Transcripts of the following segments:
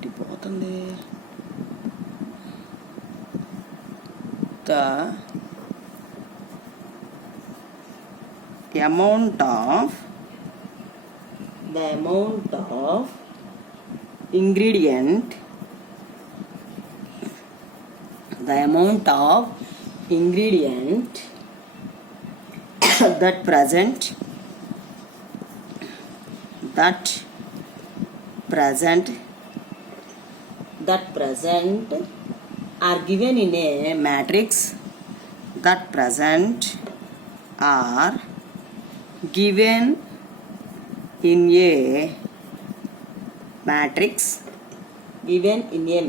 పెట్టిపోతుంది. The amount of ingredient that present are given in a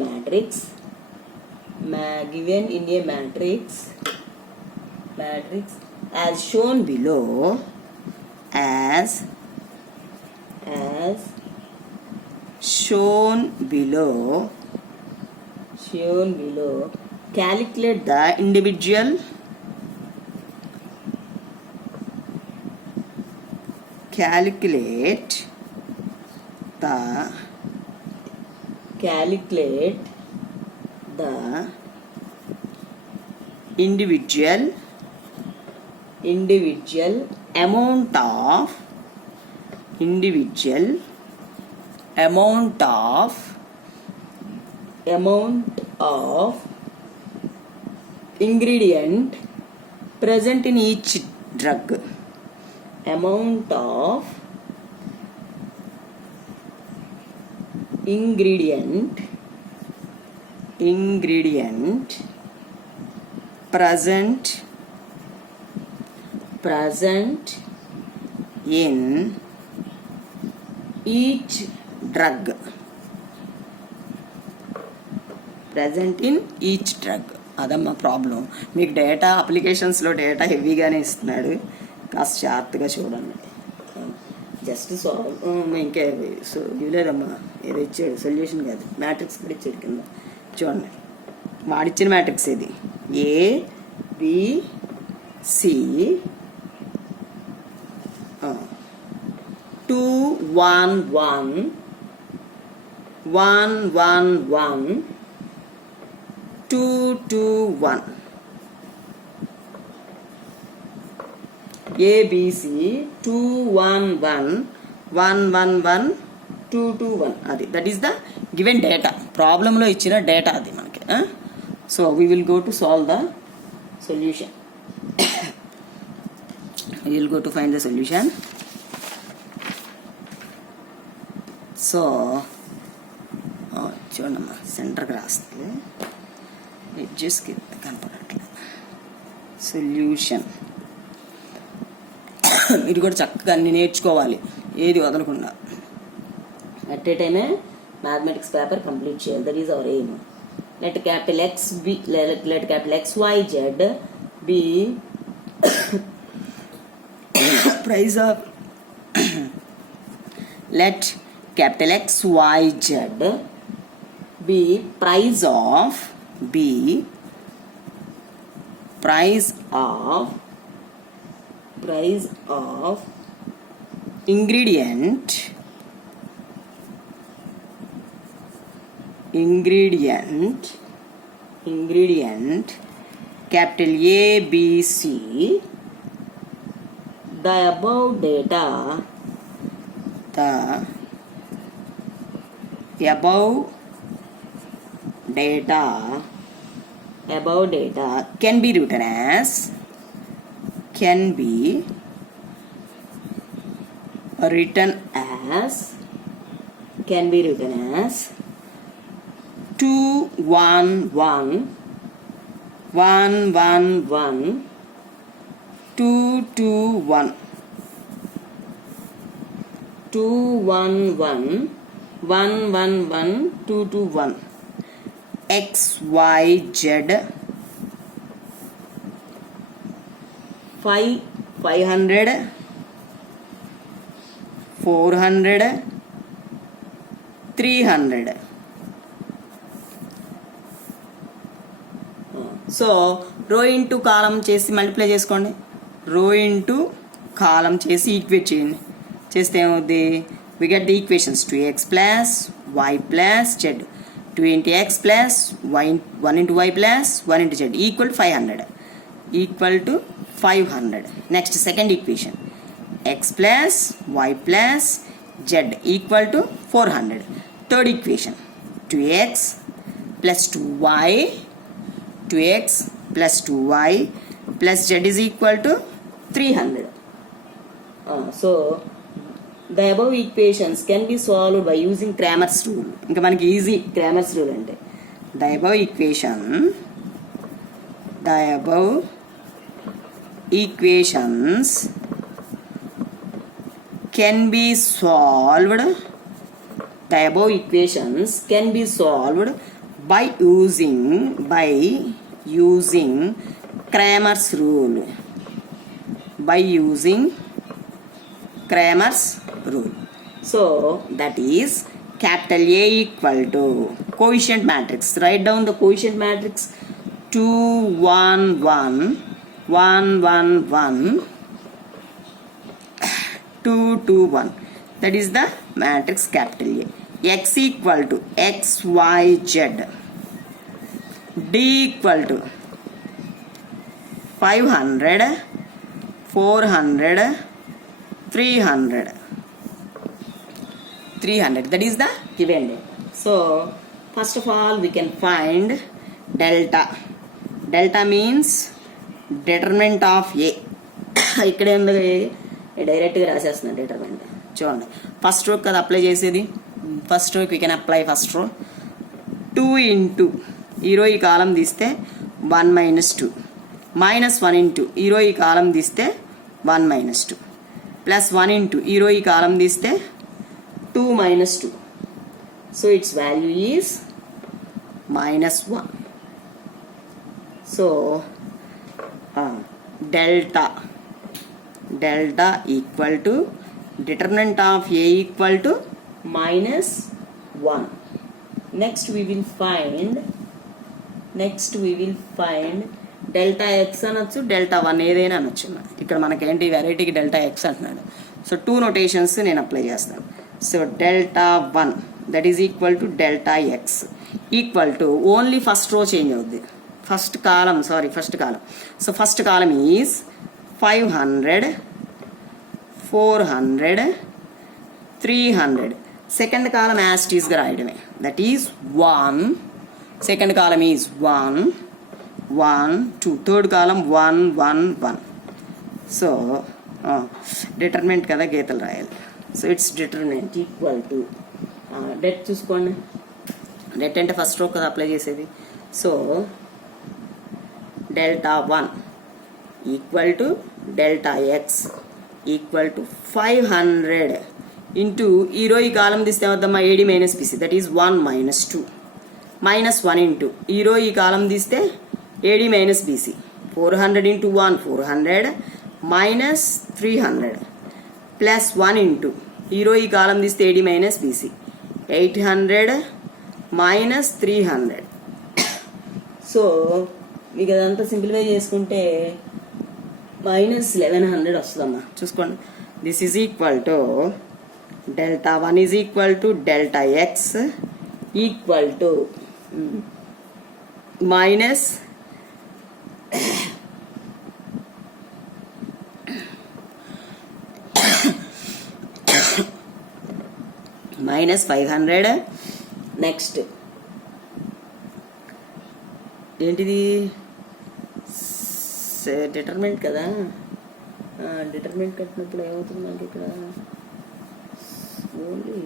matrix are given in a matrix as shown below. Calculate the individual amount of ingredient present in each drug. Amount of ingredient present in each drug. అదమ్మా problem. మీకు data అప్లికేషన్స్లో data హెవీగానే ఇస్తున్నాడు, కాస్త జాగ్రత్తగా చూడండి. Just solve ఇంకే ఇవ్వలేదమ్మా, ఏదో ఇచ్చాడు సొల్యూషన్ కాదు, మ్యాట్రిక్స్ కూడా ఇచ్చాడు కింద చూడండి. వాడిచ్చిన మ్యాట్రిక్స్ ఇది ABC 2 1 1 1 1 1 2 2 1. ABC 2 1 1 1 1 1 2 2 1. అది that is the given data, ప్రాబ్లంలో ఇచ్చిన డేటా అది మనకి. So we will go to solve the solution. We will go to find the solution. So చూడమ్మా, సెంటర్కి రాస్తే ఎడ్జెస్కి కనపడట్లేదు. సొల్యూషన్ మీరు కూడా చక్కగా అన్ని నేర్చుకోవాలి, ఏది వదలకుండా. అట్ ఏ టైమే మ్యాథమెటిక్స్ పేపర్ కంప్లీట్ చేయాలి. That is our aim. Let capital X, Y, Z be price of let capital X, Y, Z be price of ingredient capital A, B, C. The above data can be written as 2 1 1 1 1 1 2 2 1 2 1 1 1 1 1 2 2 1. X Y Z 500 400 300. So rho into కాలం చేసి మల్టిప్లై చేసుకోండి. Rho into కాలం చేసి ఈక్వేట్ చేయండి. చేస్తే ఏమవుద్ది? We get the equations 2x plus y plus z, 2 into x plus 1 into y plus 1 into z equal to 500. Equal to 500. Next, second equation, x plus y plus z equal to 400. Third equation, 2x plus 2y, 2x plus 2y plus z is equal to 300. So the above equations can be solved by using Cramer's rule. ఇంకా మనకి easy Cramer's rule అంటే the above equations can be solved. The above equations can be solved by using Cramer's rule. By using Cramer's rule. So that is capital A equal to coefficient matrix. Write down the coefficient matrix 2 1 1 1 1 1 2 2 1. That is the matrix capital A. X equal to x y z. D equal to 500 400 300. That is the given data. So first of all we can find delta. Delta means determinant of A. ఇక్కడ డైరెక్ట్గా రాసేస్తున్నా డిటర్మినెంట్. చూడండి first row కదా apply చేసేది. First రోకి we can apply first row 2 ఇంటూ ఈ row ఈ column తీస్తే 1 మైనస్ 2 మైనస్ 1 ఇంటూ ఈ రో ఈ కాలం తీస్తే 1 మైనస్ 2 ప్లస్ 1 ఇంటూ ఈ రో ఈ కాలం తీస్తే 2 minus 2. So its value is minus 1. So delta equal to determinant of A equal to minus 1. Next we will find delta x అనొచ్చు delta 1 ఏదైనా అనొచ్చు. ఇక్కడ మనకేంటి వెరైటీకి delta x అంటున్నాడు. సో 2 నోటేషన్స్ నేను అప్లై చేస్తాను. So delta 1 that is equal to delta x equal to only first row change అవుద్ది. first column. So first column is 500 400 300. Second column as it is గా రాయడమే. That is 1. Second column is 1 1 2. Third column 1 1 1. So determinant కదా గీతలు రాయాలి. So it's determinant equal to debt చూసుకోండి. డెట్ అంటే first row కదా apply చేసేది. So delta 1 equal to delta X equal to 500 into ఈ రో ఈ కాలం తీస్తే వద్దమ్మా AD minus BC. That is 1 minus 2 minus 1 ఇంటూ ఈ రో ఈ కాలం తీస్తే ఏడి మైనస్ బీసీ. 400 ఇంటూ 1 400 మైనస్ 300 ప్లస్ 1 ఇంటూ ఈ రో ఈ కాలం తీస్తే ఏడి మైనస్ బీసీ 800 మైనస్ 300. సో మీకు అదంతా సింప్లిఫై చేసుకుంటే మైనస్ 1100 వస్తుందమ్మా. చూసుకోండి. This is equal to delta 1 is equal to delta X equal to minus minus 500. నెక్స్ట్ ఏంటిది డిటర్మినెంట్ కదా. డిటర్మినెంట్ కట్టినప్పుడు ఏమవుతుంది నాకు ఇక్కడ ఓన్లీ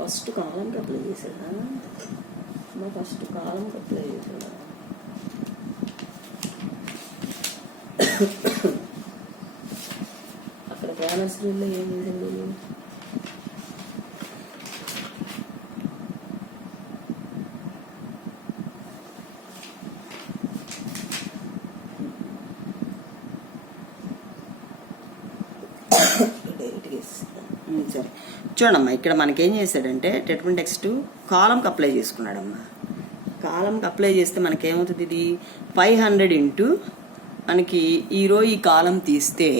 ఫస్ట్ కాలంకి అప్లై చేసాడా. ఫస్ట్ కాలంకి అప్లై చేసాడా. అక్కడ క్రామర్స్ రూల్లో ఏం చేసాడు. సరే చూడమ్మా, ఇక్కడ మనకేం చేశాడంటే డిటర్మినెంట్ నెక్స్ట్ కాలంకి అప్లై చేసుకున్నాడమ్మా. కాలంకి అప్లై చేస్తే మనకేమవుతుంది, ఇది 500 ఇంటూ మనకి ఈ రో ఈ కాలం తీస్తే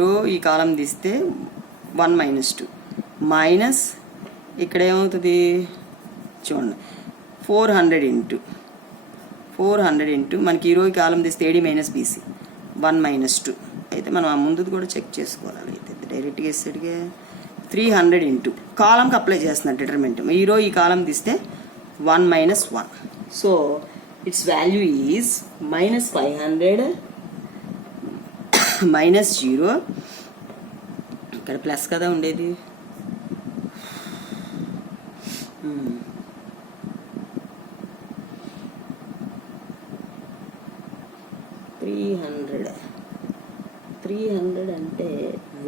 రో ఈ కాలం తీస్తే 1 మైనస్ 2 మైనస్ ఇక్కడ ఏమవుతుంది చూడండి 400 ఇంటూ మనకి ఈ రో ఈ కాలం తీస్తే ఏడి మైనస్ బీసీ 1 మైనస్ 2 అయితే మనం ఆ ముందుది కూడా చెక్ చేసుకోవాలి. అయితే డైరెక్ట్గా వేసేటిగా 300 ఇంటూ కాలంకి అప్లై చేస్తున్నాను డిటర్మినెంట్. ఈ రో ఈ కాలం తీస్తే 1 minus 1. So it's value is minus 500 మైనస్ 0. ఇక్కడ ప్లస్ కదా ఉండేది. 300 అంటే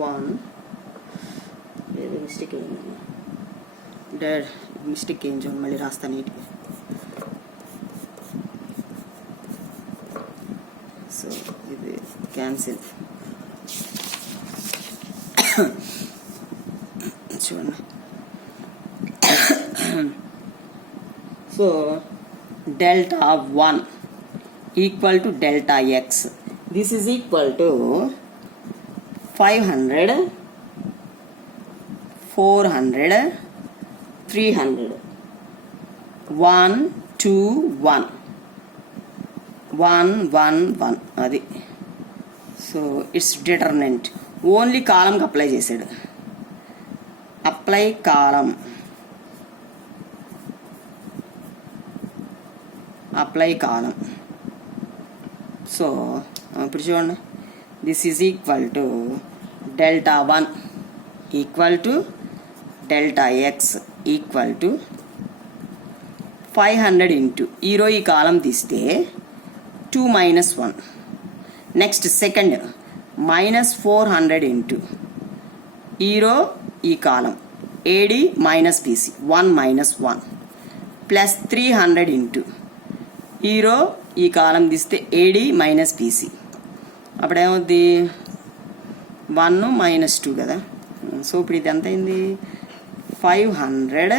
1 లేదు మిస్టేక్ అయింది. మిస్టేక్ ఏం చూడండి మళ్ళీ రాస్తాను నీట్గా. సో ఇది క్యాన్సిల్ చూడండి. So delta 1 equal to delta X. This is equal to 500 400 300 1 2 1 1 1 1 అది. సో ఇట్స్ డిటర్మినెంట్ ఓన్లీ కాలంకి అప్లై చేశాడు. అప్లై కాలం సో ఇప్పుడు చూడండి this is equal to delta 1 equal to delta X equal to 500 into ఈ రో ఈ column తీస్తే 2 minus 1. Next second minus 400 into ఈ row ఈ column AD minus BC 1 minus 1 plus 300 into ఈ row ఈ column తీస్తే ఏడి మైనస్ బీసీ. అప్పుడేమవుద్ది 1 minus 2 కదా. సో ఇప్పుడు ఇది ఎంత అయింది 500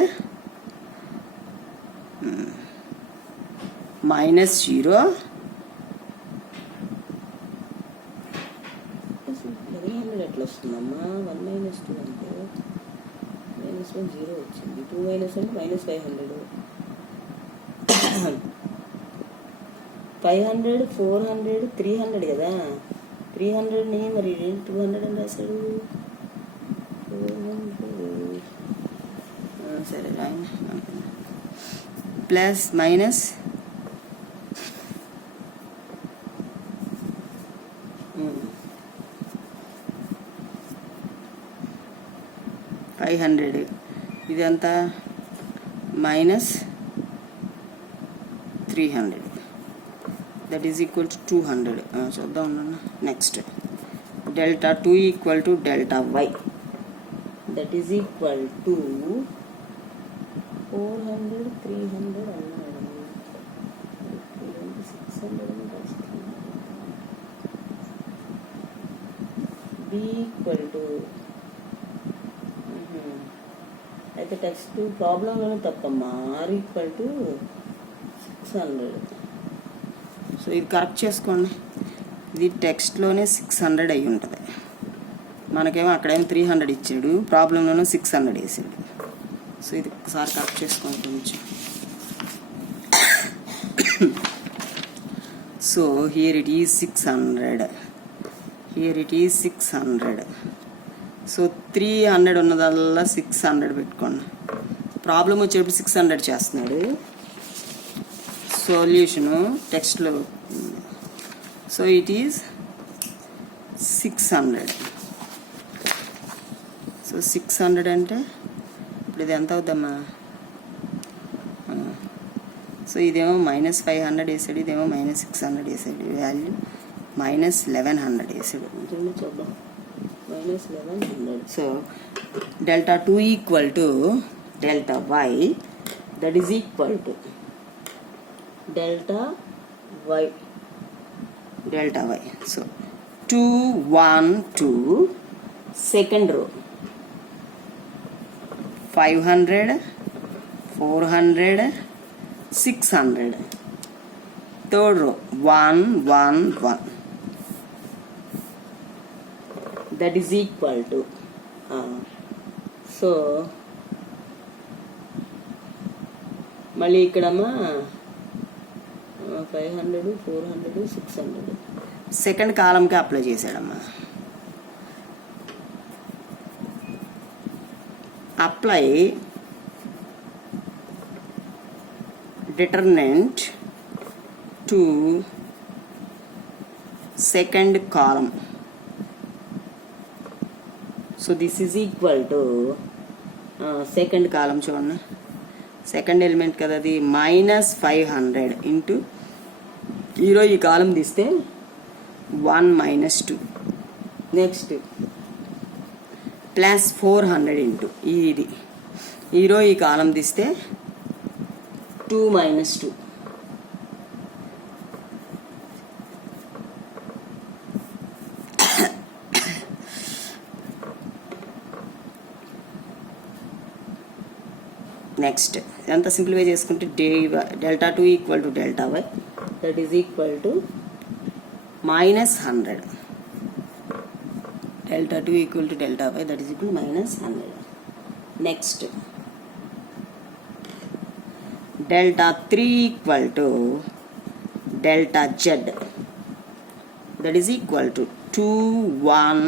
మైనస్ 0 300 ఎట్లా వస్తుందమ్మా. 1 మైనస్ 2 అంటే మైనస్ 1 0 వచ్చింది. 2 మైనస్ 1 మైనస్ 500 500 400 300 కదా. 300ని మరి 200 అని రాశాడు. సరే రాయండి. ప్లస్ మైనస్ 500 ఇదంతా minus 300 that is equal to 200. చూద్దాం ఉండండి. Next delta 2 equal to delta Y that is equal to 400 300 అన్నాడు. 600 బి ఈక్వల్ టు అయితే టెక్స్ట్ ప్రాబ్లంలోనే తప్పమ్మా. R equal to 600. సో ఇది కరెక్ట్ చేసుకోండి. ఇది టెక్స్ట్లోనే 600 అయి ఉంటుంది. మనకేమో అక్కడేమో 300 ఇచ్చాడు, ప్రాబ్లంలోనే 600 వేసాడు. సో ఇది ఒకసారి కరెక్ట్ చేసుకోండి కొంచెం. So here it is 600, here it is 600. So 300 ఉన్నదల్లా 600 పెట్టుకోండి. ప్రాబ్లం వచ్చేటప్పుడు 600 చేస్తున్నాడు. సొల్యూషను టెక్స్ట్లో. So it is 600. సో 600 అంటే ఇప్పుడు ఇది ఎంత అవుద్దమ్మా. సో ఇదేమో మైనస్ 500 వేసాడు, ఇదేమో మైనస్ 600 వేసాడు. వాల్యూ మైనస్ 1100 వేసాడు. చూద్దాం మైనస్ 1100. So delta 2 equal to delta Y that is equal to delta why. So 2 1 2 second row 500 400 600 third row 1 1 1 that is equal to so మళ్ళీ ఇక్కడమ్మా 500 400 600 సెకండ్ కాలంకి అప్లై చేశాడమ్మా. Apply determinant to second column. So this is equal to second column చూడండి, second element కదా అది, -500 into hero ఈ column తీస్తే 1 - 2, నెక్స్ట్ +400 ఇంటూ ఇది హీరో ఈ కాలం తీస్తే 2 - 2. నెక్స్ట్ ఇదంతా సింప్లిఫై చేసుకుంటే Δ2 equal to Δy, that is equal to -100. Δ2 equal to Δy, that is equal -100. Next Δ3 equal to Δz, that is equal to 2 1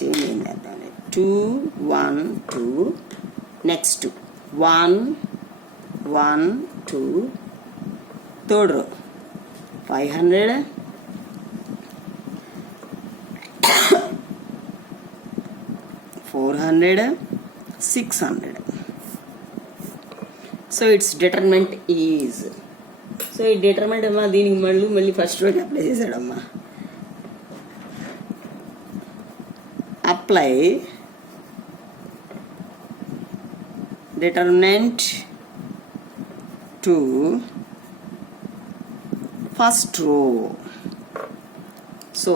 change అయింది 2 1 2. నెక్స్ట్ 1 1 2, third row 500 400 600. So it's determinant is, so ఈ determinant అమ్మా దీనికి మళ్ళీ first రోకి apply చేశాడమ్మా. Apply determinant to first row. So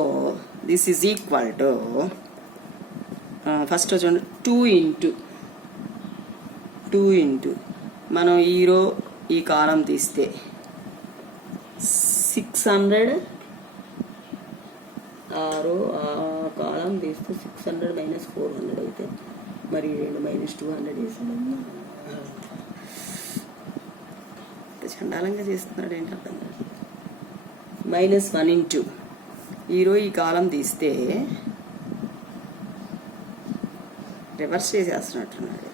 this is equal to first row 2 into మనం ఈ row ఈ కాలం తీస్తే 600, ఆ రో ఆ కాలం తీస్తే 600 - 400 అయితే మరి -200 వేసాడమ్మా. చండాలంగా చేస్తున్నాడు ఏంటి అర్థం కాదు. -1 ఇంటూ హీరో ఈ కాలం తీస్తే రివర్స్ చేసేస్తున్నట్టున్నాడు.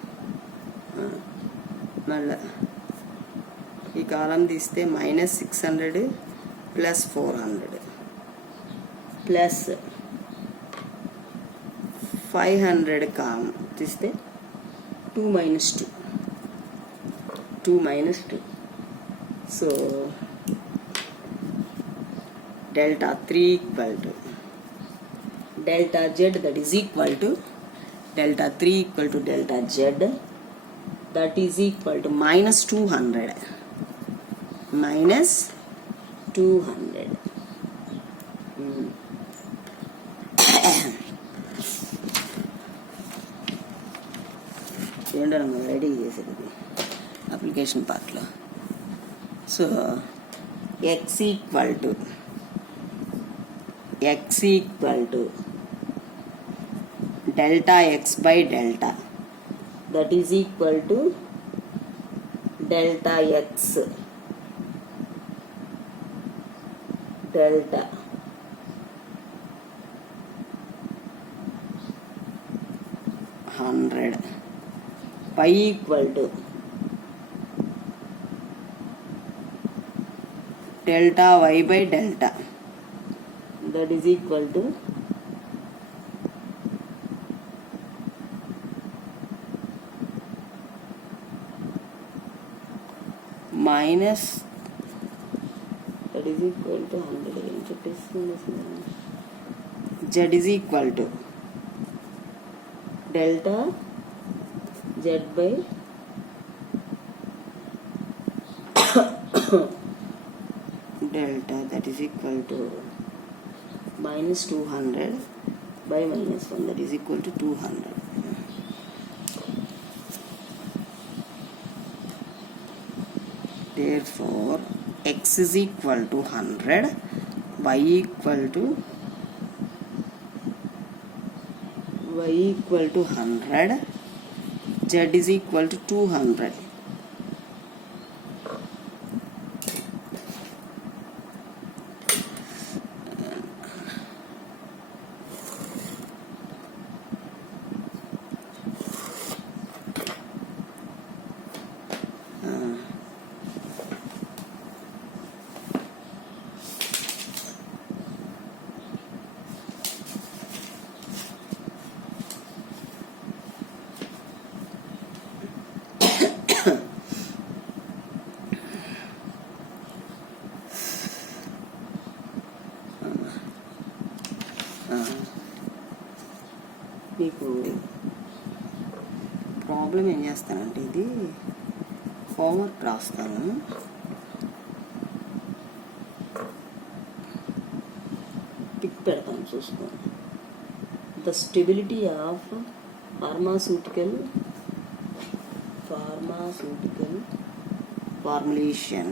మళ్ళా ఈ కాలం తీస్తే -600 + 400 ప్లస్ 500 కాలం తీస్తే 2 - 2. So Δ3 equal to Δz, that is equal to Δ3 equal to Δz, that is equal to -200 ఏంటన్నా రెడీ చేసేది అప్లికేషన్ పార్ట్లో. So x equal to Δx by Δ, that is equal to Δx Δ 100 y equal to Δy by Δ, that is equal to minus, that is equal to 100. Z is equal to Delta Z by Delta, that is equal to -200 by -1, that is equal to 200. Therefore x is equal to 100, y equal to y equal to 100, z is equal to 200. మీకు ప్రాబ్లం ఏం చేస్తానంటే ఇది హోంవర్క్ రాస్తాను. పిక్ పెడతాను చూసుకోండి. The stability of pharmaceutical formulation,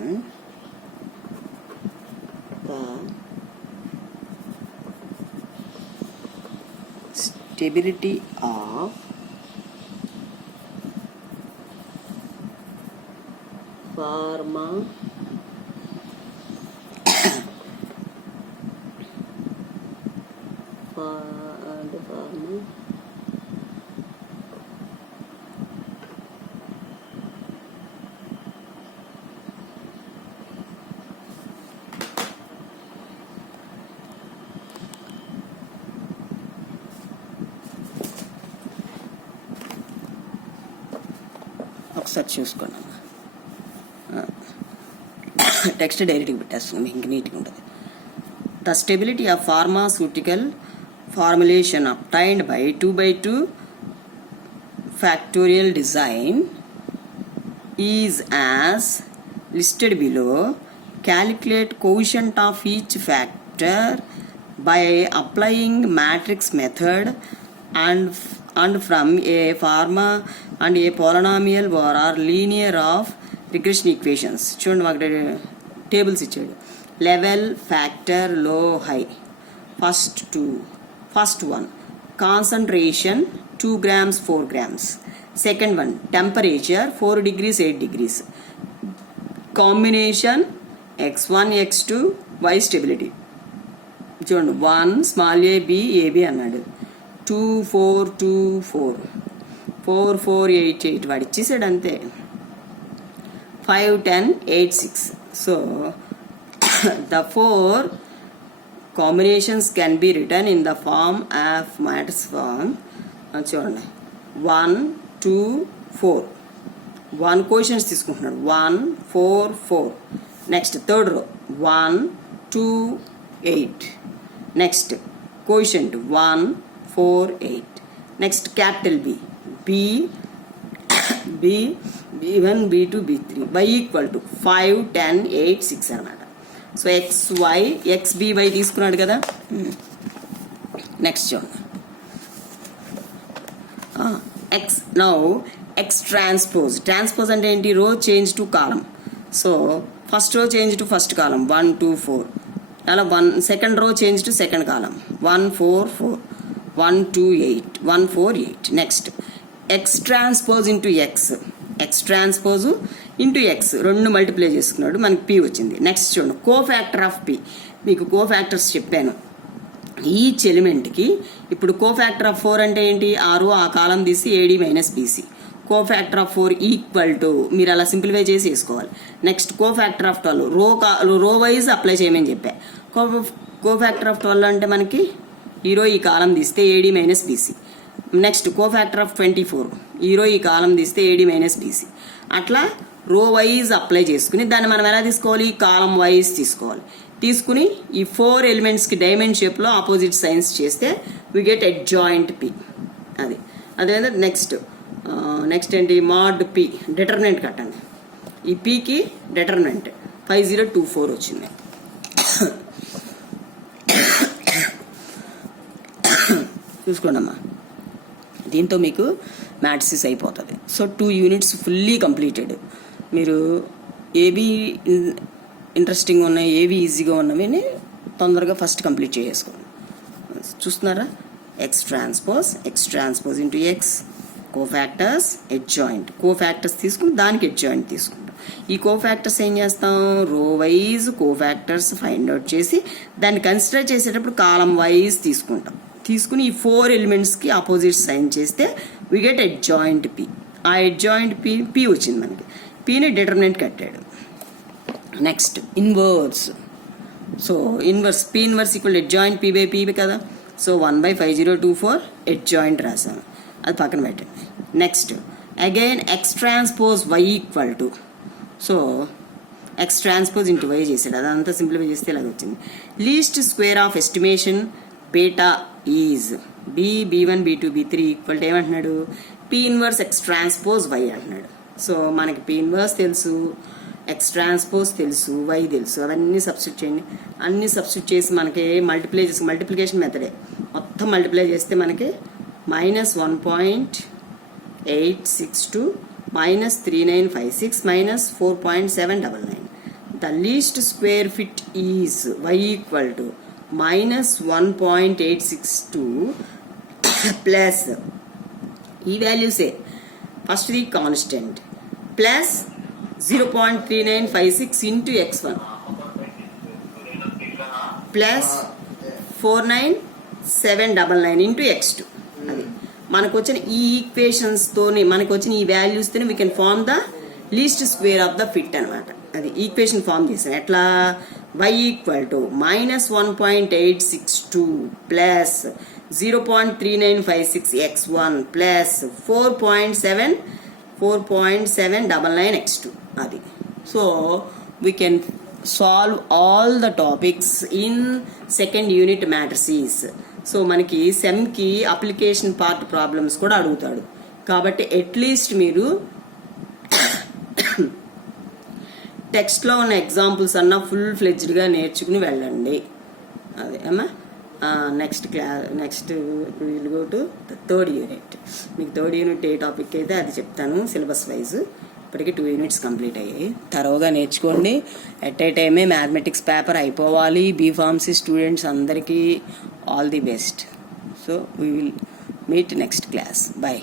the stability of pharma ఒకసారి చూసుకోండి. టెక్స్ట్ డైరెక్ట్గా పెట్టేస్తుంది, మీకు ఇంక నీట్గా ఉంటుంది. The stability of pharmaceutical formulation obtained by 2x2 factorial design is as listed below. Calculate coefficient of each factor by applying matrix method and from a pharma and a polynomial or linear of regression equations. చూడండి మాకు టేబుల్స్ ఇచ్చాడు. Level, factor, లో, high. First one concentration 2 grams 4 grams. Second one temperature 4 degrees 8 degrees. Combination x1 x2 y stability. చూడండి 1 small A B AB అన్నాడు. 2 4 2 4 4 4 8 8 వాడు ఇచ్చేసాడు అంతే. 5 10 8 6. So the 4 combinations can be written in the form of matrix form. చూడండి 1 2 4 1 క్వశ్చన్స్ తీసుకుంటున్నాడు. 1 4 4. Next third row 1 2 8. Next question 1 4 8. Next capital B B1 B2 B3 y equal to 5 10 8 6 అన్నమాట. So XBY తీసుకున్నాడు కదా. నెక్స్ట్ చూడండి X ట్రాన్స్పోజ్ అంటే ఏంటి? రో change to column. So first row change to first కాలం 1 2 4. అలా second row change to second column 1 4 4 1 2 8 1 4 8. Next X transpose into X రెండు మల్టిప్లై చేసుకున్నాడు, మనకి P వచ్చింది. నెక్స్ట్ చూడండి కోఫ్యాక్టర్ ఆఫ్ P. మీకు కోఫ్యాక్టర్స్ చెప్పాను. ఈచ్ ఎలిమెంట్కి ఇప్పుడు కోఫ్యాక్టర్ ఆఫ్ 4 అంటే ఏంటి? ఆ రో ఆ కాలం తీసి AD - BC. Cofactor of 4 equal to, మీరు అలా సింప్లిఫై చేసి వేసుకోవాలి. నెక్స్ట్ కోఫ్యాక్టర్ ఆఫ్ 12 రో వైజ్ అప్లై చేయమని చెప్పా. కోఫ్యాక్టర్ ఆఫ్ 12 అంటే మనకి ఈ రో ఈ కాలం తీస్తే AD - BC. నెక్స్ట్ కోఫ్యాక్టర్ ఆఫ్ 24 ఈ రో ఈ కాలం తీస్తే AD - BC. అట్లా రో వైజ్ అప్లై చేసుకుని దాన్ని మనం ఎలా తీసుకోవాలి? కాలం వైజ్ తీసుకోవాలి. తీసుకుని ఈ 4 ఎలిమెంట్స్కి డైమండ్ షేప్లో ఆపోజిట్ సైన్స్ చేస్తే వి గెట్ అడ్జాయింట్ P. అదే నెక్స్ట్ ఏంటి? మాడ్ P డిటర్మినెంట్ కట్టండి. ఈ Pకి డిటర్మినెంట్ 5024 వచ్చింది. చూసుకోండి అమ్మా, దీంతో మీకు మ్యాట్రిసిస్ అయిపోతుంది. సో 2 units ఫుల్లీ కంప్లీటెడ్. మీరు ఏవి ఇంట్రెస్టింగ్ ఉన్నాయి, ఏవి ఈజీగా ఉన్నవి తొందరగా ఫస్ట్ కంప్లీట్ చేసుకోండి. చూస్తున్నారా? x transpose into x, cofactors adjoint, cofactors తీసుకుని దానికి adjoint తీసుకుంటాం. ఈ కోఫాక్టర్స్ ఏం చేస్తాం, రో వైజ్ కోఫాక్టర్స్ ఫైండ్ అవుట్ చేసి దాన్ని కన్సిడర్ చేసేటప్పుడు కాలం వైజ్ తీసుకుని ఈ 4 ఎలిమెంట్స్కి ఆపోజిట్ సైన్ చేస్తే వి గెట్ అడ్జాయింట్ పి. ఆ అడ్జాయింట్ పి వచ్చింది మనకి. పిని డిటర్మినెంట్ కట్టాడు. Next inverse. So inverse P inverse equal adjoint P by P కదా. సో 1/5024 అడ్జాయింట్ రాసాను, అది పక్కన పెట్టండి. Next again X transpose Y equal to, so X transpose into Y చేశాడు, అదంతా సింప్లిఫై చేస్తే ఇలాగ వచ్చింది. Least square of estimation beta is b1 b2 b3 equal to ఏమంటున్నాడు, P inverse X transpose why అంటున్నాడు. సో మనకి పి ఇన్వర్స్ తెలుసు, X transpose తెలుసు, వై తెలుసు, అవన్నీ సబ్స్టిట్యూట్ చేయండి. అన్నీ సబ్స్టిట్యూట్ చేసి మనకి మల్టిప్లికేషన్ మెథడే మొత్తం మల్టిప్లై చేస్తే మనకి -1.862 -3956 -4.799. The least square fit is y equal to -1.862 plus ఈ వాల్యూసే first the constant plus 0.3956 into x1 plus 49799 into x2. అది మనకు వచ్చిన ఈ ఈక్వేషన్స్తోనే మనకు వచ్చిన ఈ వాల్యూస్తోనే we can form the least square of the fit అనమాట. అది ఈక్వేషన్ ఫార్మ్ చేశాను. ఎట్లా, y equal to -1.862 plus 0.3956 x1 plus 4.799 x2. అది so we can solve all the topics in second unit matrices. So మనకి సెమ్కి అప్లికేషన్ పార్ట్ ప్రాబ్లమ్స్ కూడా అడుగుతాడు, కాబట్టి అట్లీస్ట్ మీరు టెక్స్ట్లో ఉన్న ఎగ్జాంపుల్స్ అన్నా ఫుల్ ఫ్లెడ్జ్డ్గా నేర్చుకుని వెళ్ళండి. అదే అమ్మా. Next will go to third unit. మీకు థర్డ్ యూనిట్ ఏ టాపిక్ అయితే అది చెప్తాను సిలబస్ వైజ్. ఇప్పటికీ 2 యూనిట్స్ కంప్లీట్ అయ్యాయి. తరోగా నేర్చుకోండి. ఎట్ ఏ టైమే మ్యాథమెటిక్స్ పేపర్ అయిపోవాలి. బీఫార్మసీ స్టూడెంట్స్ అందరికీ all the best. So we will meet next class. Bye.